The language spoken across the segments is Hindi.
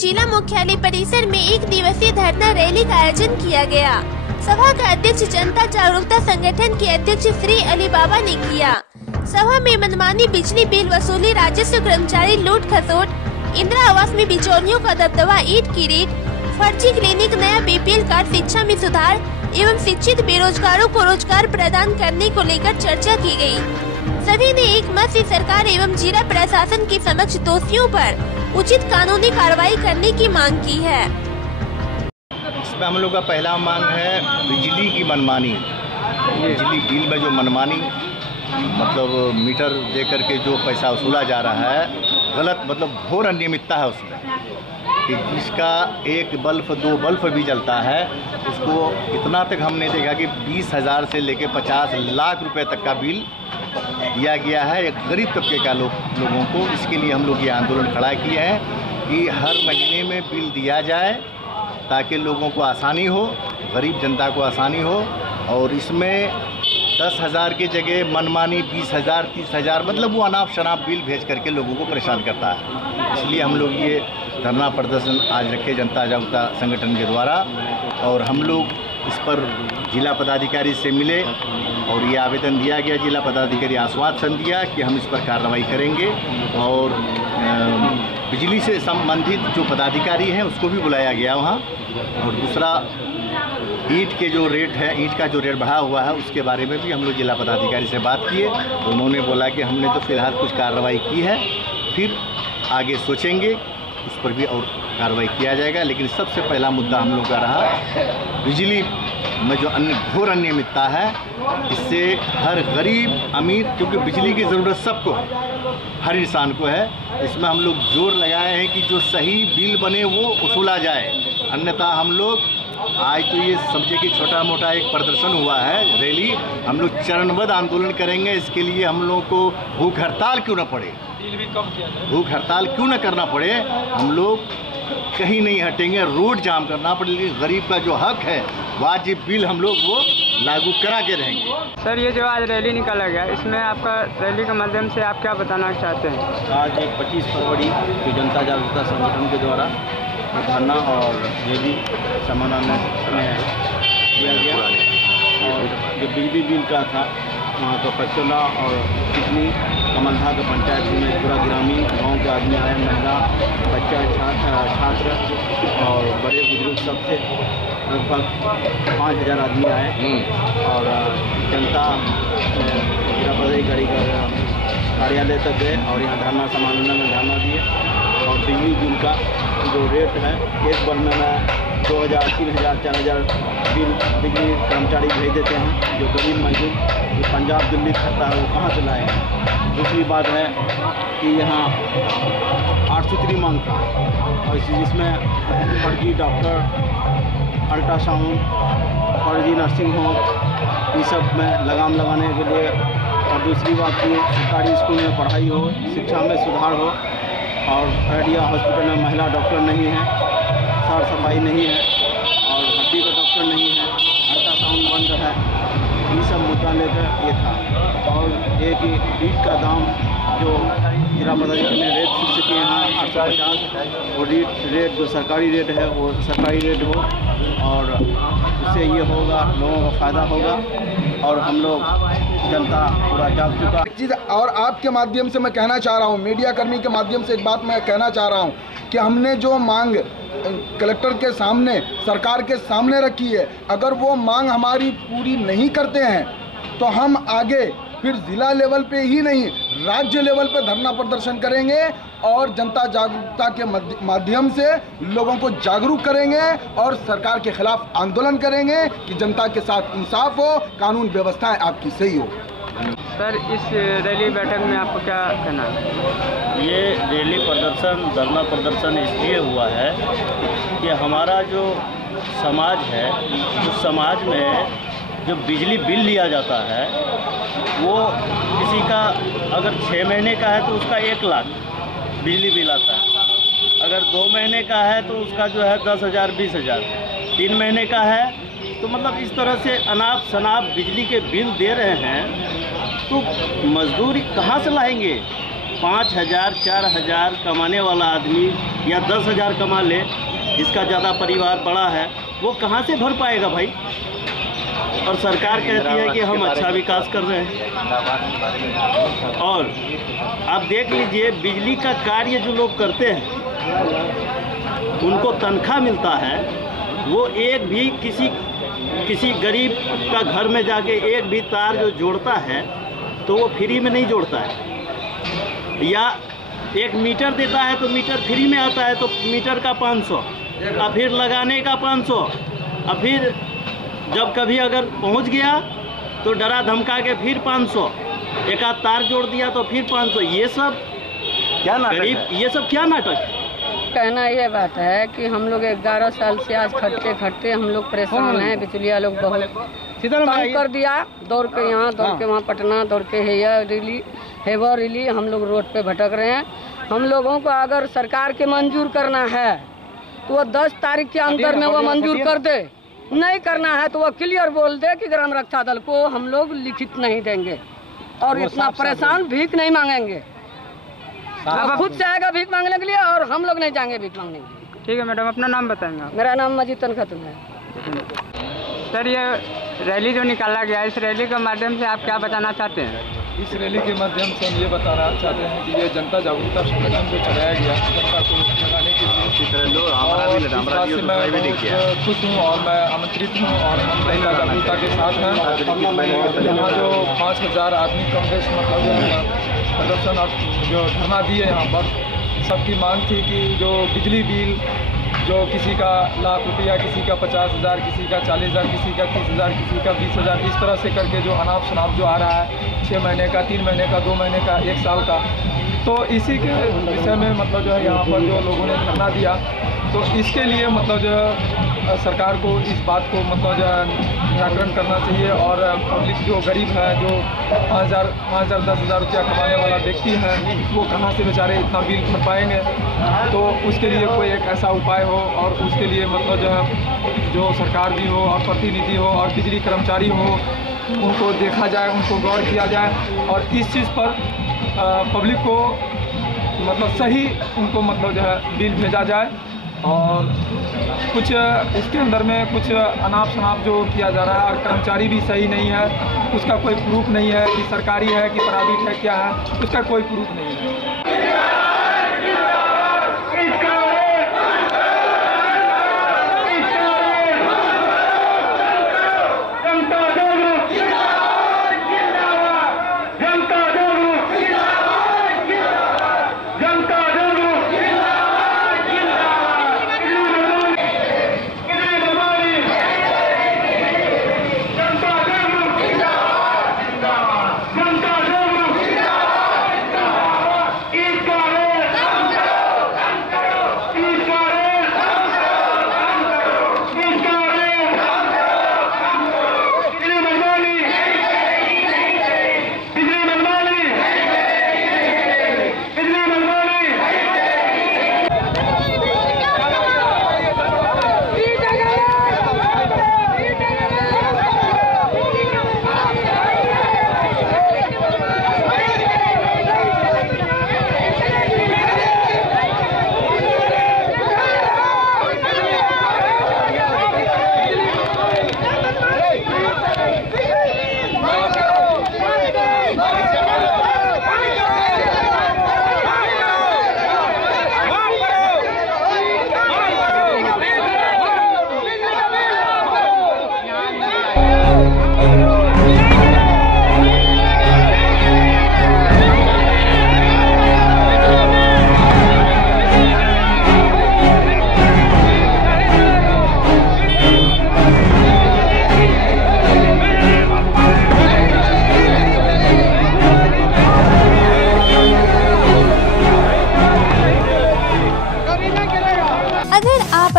जिला मुख्यालय परिसर में 1 दिवसीय धरना रैली का आयोजन किया गया। सभा का अध्यक्ष जनता जागरूकता संगठन के अध्यक्ष श्री अली बाबा ने किया। सभा में मनमानी बिजली बिल वसूली, राजस्व कर्मचारी लूट खसोट, इंदिरा आवास में बिचौलियों का दबदबा, ईंट की रेट, फर्जी क्लिनिक, नया बीपीएल कार्ड, शिक्षा में सुधार एवं शिक्षित बेरोजगारों को रोजगार प्रदान करने को लेकर चर्चा की गई। सभी ने एक मत से सरकार एवं जिला प्रशासन के समक्ष दोषियों पर उचित कानूनी कार्रवाई करने की मांग की है। इसमें हम लोग का पहला मांग है बिजली की मनमानी। बिजली बिल में जो मनमानी मतलब मीटर दे करके जो पैसा वसूला जा रहा है, गलत मतलब घोर अनियमितता है उसमें कि जिसका 1 बल्ब 2 बल्ब भी जलता है उसको इतना तक हमने देखा कि 20,000 से लेकर 50 लाख रुपए तक का बिल दिया गया है एक गरीब तबके का लोगों को। इसके लिए हम लोग ये आंदोलन खड़ा किए हैं कि हर महीने में बिल दिया जाए ताकि लोगों को आसानी हो, गरीब जनता को आसानी हो। और इसमें 10,000 की जगह मनमानी 20,000 30,000 मतलब वो अनाप शनाप बिल भेज करके लोगों को परेशान करता है। इसलिए हम लोग ये धरना प्रदर्शन आज रखे जनता जागरूकता संगठन के द्वारा। और हम लोग इस पर जिला पदाधिकारी से मिले और ये आवेदन दिया गया। जिला पदाधिकारी आश्वासन दिया कि हम इस पर कार्रवाई करेंगे और बिजली से संबंधित जो पदाधिकारी हैं उसको भी बुलाया गया वहाँ। और दूसरा ईंट के जो रेट है, ईंट का जो रेट बढ़ा हुआ है उसके बारे में भी हम लोग जिला पदाधिकारी से बात किए तो उन्होंने बोला कि हमने तो फिलहाल कुछ कार्रवाई की है, फिर आगे सोचेंगे, उस पर भी और कार्रवाई किया जाएगा। लेकिन सबसे पहला मुद्दा हम लोग का रहा बिजली में जो घोर अनियमितता है। इससे हर गरीब अमीर, क्योंकि बिजली की ज़रूरत सबको है, हर इंसान को है, इसमें हम लोग जोर लगाए हैं कि जो सही बिल बने वो वसूला जाए। अन्यथा हम लोग आज तो ये समझे कि छोटा मोटा एक प्रदर्शन हुआ है, रैली, हम लोग चरणबद्ध आंदोलन करेंगे। इसके लिए हम लोगों को भूख हड़ताल क्यों न पड़े, भूख हड़ताल क्यों न करना पड़े, हम लोग कहीं नहीं हटेंगे, रोड जाम करना पड़े, लेकिन गरीब का जो हक है वाजिब बिल हम लोग वो लागू करा के रहेंगे। सर, ये जो आज रैली निकाला गया, इसमें आपका रैली के माध्यम से आप क्या बताना चाहते हैं? आज 25 फरवरी जो जनता जागरूकता संगठन के द्वारा धरना और रैली समानांतर में किया गया। और जो बिजली बिल का था वहाँ तो पचोला और कितनी कमलधा के पंचायत में पूरा ग्रामीण गांव के आदमी आए, महिला, बच्चा, छात्र और बड़े बुजुर्ग सब थे। लगभग 5,000 आदमी आए और जनता जिला पदाधिकारी का कार्यालय तक गए और यहाँ धरना समानंद में धरना दिए। और बिजली बिल का जो रेट है, एक बल्ब में 2,000 3,000 4,000 बिल बिजली कर्मचारी भेज देते हैं। जो गरीब मजदूर जो पंजाब दिल्ली खाता है वो कहाँ से लाएंगे। दूसरी बात है कि यहाँ 8 सूत्री मांग था और जिसमें फर्जी डॉक्टर, अल्ट्रासाउंड, फर्जी नर्सिंग होम, ये सब में लगाम लगाने के लिए। और दूसरी बात कि सरकारी स्कूल में पढ़ाई हो, शिक्षा में सुधार हो। और खरड़िया हॉस्पिटल में महिला डॉक्टर नहीं है, साफ सफाई नहीं है और हड्डी का डॉक्टर नहीं है, अल्ट्रासाउंड बंद है। ये सब मुद्दा लेकर ये था। और एक ईंट का दाम जो जिला पदाधिकारी ने रेट फिक्स किए हैं 850, वो रेट जो सरकारी रेट है वो सरकारी रेट हो और उससे ये होगा, लोगों को फ़ायदा होगा और हम लोग जनता पूरा जाग चुका। चीज़ और आपके माध्यम से मैं कहना चाह रहा हूँ, मीडिया कर्मी के माध्यम से एक बात मैं कहना चाह रहा हूँ कि हमने जो मांग कलेक्टर के सामने, सरकार के सामने रखी है, अगर वो मांग हमारी पूरी नहीं करते हैं तो हम आगे फिर ज़िला लेवल पे ही नहीं राज्य लेवल पे धरना प्रदर्शन करेंगे और जनता जागरूकता के माध्यम से लोगों को जागरूक करेंगे और सरकार के खिलाफ आंदोलन करेंगे कि जनता के साथ इंसाफ हो, कानून व्यवस्थाएं आपकी सही हो। सर, इस रैली बैठक में आपको क्या कहना है? ये रैली प्रदर्शन, धरना प्रदर्शन इसलिए हुआ है कि हमारा जो समाज है, उस समाज में जो बिजली बिल लिया जाता है वो किसी का अगर 6 महीने का है तो उसका 1 लाख बिजली बिल आता है। अगर 2 महीने का है तो उसका जो है 10,000 20,000, 3 महीने का है तो मतलब इस तरह से अनाप शनाप बिजली के बिल दे रहे हैं। तो मजदूरी कहाँ से लाएंगे? 5,000 4,000 कमाने वाला आदमी या 10,000 कमा ले, जिसका ज़्यादा परिवार बड़ा है, वो कहाँ से भर पाएगा भाई? और सरकार कहती है कि हम अच्छा विकास कर रहे हैं। और आप देख लीजिए, बिजली का कार्य जो लोग करते हैं उनको तनख्वाह मिलता है, वो एक भी किसी गरीब का घर में जाके एक भी तार जो जोड़ता है तो वो फ्री में नहीं जोड़ता है। या एक मीटर देता है तो मीटर फ्री में आता है, तो मीटर का 500, और फिर लगाने का 500, और फिर जब कभी अगर पहुंच गया तो डरा धमका के फिर 500, एक आध तार जोड़ दिया तो फिर 500। ये सब क्या नाटक? ये सब क्या नाटक? कहना ये बात है कि हम लोग 11 साल से आज खटते हम लोग परेशान हैं। बिचौलिया लोग बहुत तंग कर दिया, दौड़ के यहाँ, दौड़ के वहाँ, पटना, दौड़ के हेवर रिली हम लोग रोड पे भटक रहे हैं। हम लोगों को अगर सरकार के मंजूर करना है तो वो 10 तारीख के अंदर में वो मंजूर कर दे, नहीं करना है तो वो क्लियर बोल दे कि ग्राम रक्षा दल को हम लोग लिखित नहीं देंगे और इतना परेशान भीख नहीं मांगेंगे। खुद से आएगा भीख मांगने के लिए और हम लोग नहीं जाएंगे भीख मांगने के लिए। ठीक है मैडम, अपना नाम बताएंगे आप? मेरा नाम मजीद खातून है। सर, ये रैली जो निकाला गया, इस रैली के माध्यम से आप क्या बताना चाहते हैं? इस रैली के माध्यम से हम ये बताना चाहते हैं कि ये जनता जागरूकता संगठन जो चलाया गया जनता को लगाने के लिए, और इस बात से मैं खुश हूँ और मैं आमंत्रित हूँ और हम महिला जागरूकता के साथ हैं। यहाँ जो 5,000 आदमी कांग्रेस मतलब प्रदर्शन और जो धरना दिए, यहाँ पर सबकी मांग थी कि जो बिजली बिल जो किसी का ₹1,00,000, किसी का 50,000, किसी का 40,000, किसी का 30,000, किसी का 20,000, इस तरह से करके जो अनाप शनाप जो आ रहा है 6 महीने का, 3 महीने का, 2 महीने का, 1 साल का, तो इसी के विषय में मतलब जो है यहाँ पर जो लोगों ने धरना दिया, तो इसके लिए मतलब जो है सरकार को इस बात को मतलब जो है निराकरण करना चाहिए। और पब्लिक जो गरीब है, जो 5,000, 10,000 रुपया कमाने वाला व्यक्ति है, वो कहाँ से बेचारे इतना बिल भर पाएंगे? तो उसके लिए कोई एक ऐसा उपाय हो और उसके लिए मतलब जो है जो सरकार भी हो और प्रतिनिधि हो और बिजली कर्मचारी हो, उनको देखा जाए, उनको गौर किया जाए और इस चीज़ पर पब्लिक को मतलब सही उनको मतलब जो है बिल भेजा जाए। और कुछ इसके अंदर में कुछ अनाप शनाप जो किया जा रहा है और कर्मचारी भी सही नहीं है, उसका कोई प्रूफ नहीं है कि सरकारी है कि प्राइवेट है, क्या है, उसका कोई प्रूफ नहीं है।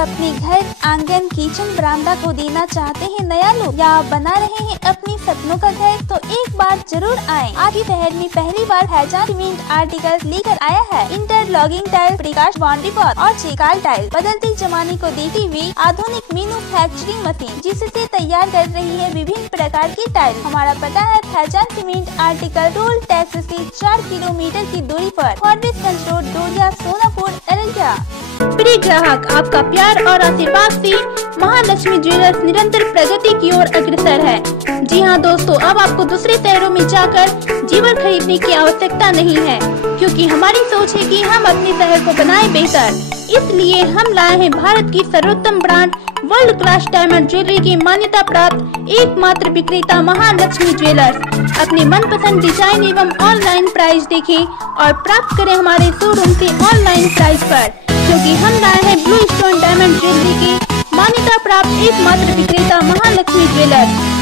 अपने घर, आंगन, किचन, बरामदा को देना चाहते हैं नया लुक या बना रहे हैं अपने सपनों का घर, तो एक बार जरूर आएं। आज की शहर में पहली बार फैजान सीमेंट आर्टिकल्स लेकर आया है interlocking tile, precast boundary wall और चिकाल टाइल। बदलते जमाने को देखते हुए आधुनिक मैन्युफैक्चरिंग मशीन जिससे तैयार कर रही है विभिन्न प्रकार की टाइल। हमारा पता है Faizan cement article, toll tax access से 4 किलोमीटर की दूरी पर फॉरबिसगंज रोड, डोलिया, सोनापुर, अररिया। प्रिय ग्राहक, आपका प्यार और आशीर्वाद से महालक्ष्मी ज्वेलर्स निरंतर प्रगति की ओर अग्रसर है। जी हाँ दोस्तों, अब आपको दूसरे शहरों में जाकर जेवर खरीदने की आवश्यकता नहीं है, क्योंकि हमारी सोच है कि हम अपने शहर को बनाएं बेहतर। इसलिए हम लाए हैं भारत की सर्वोत्तम brand world class diamond jewellery की मान्यता प्राप्त एकमात्र विक्रेता महालक्ष्मी ज्वेलर्स। अपने मनपसंद डिजाइन एवं ऑनलाइन प्राइस देखें और प्राप्त करें हमारे शोरूम से ऑनलाइन प्राइस पर, क्योंकि हम लाए हैं ब्लू स्टोन डायमंड ज्वेलरी की मान्यता प्राप्त एकमात्र विक्रेता महालक्ष्मी ज्वेलर्स।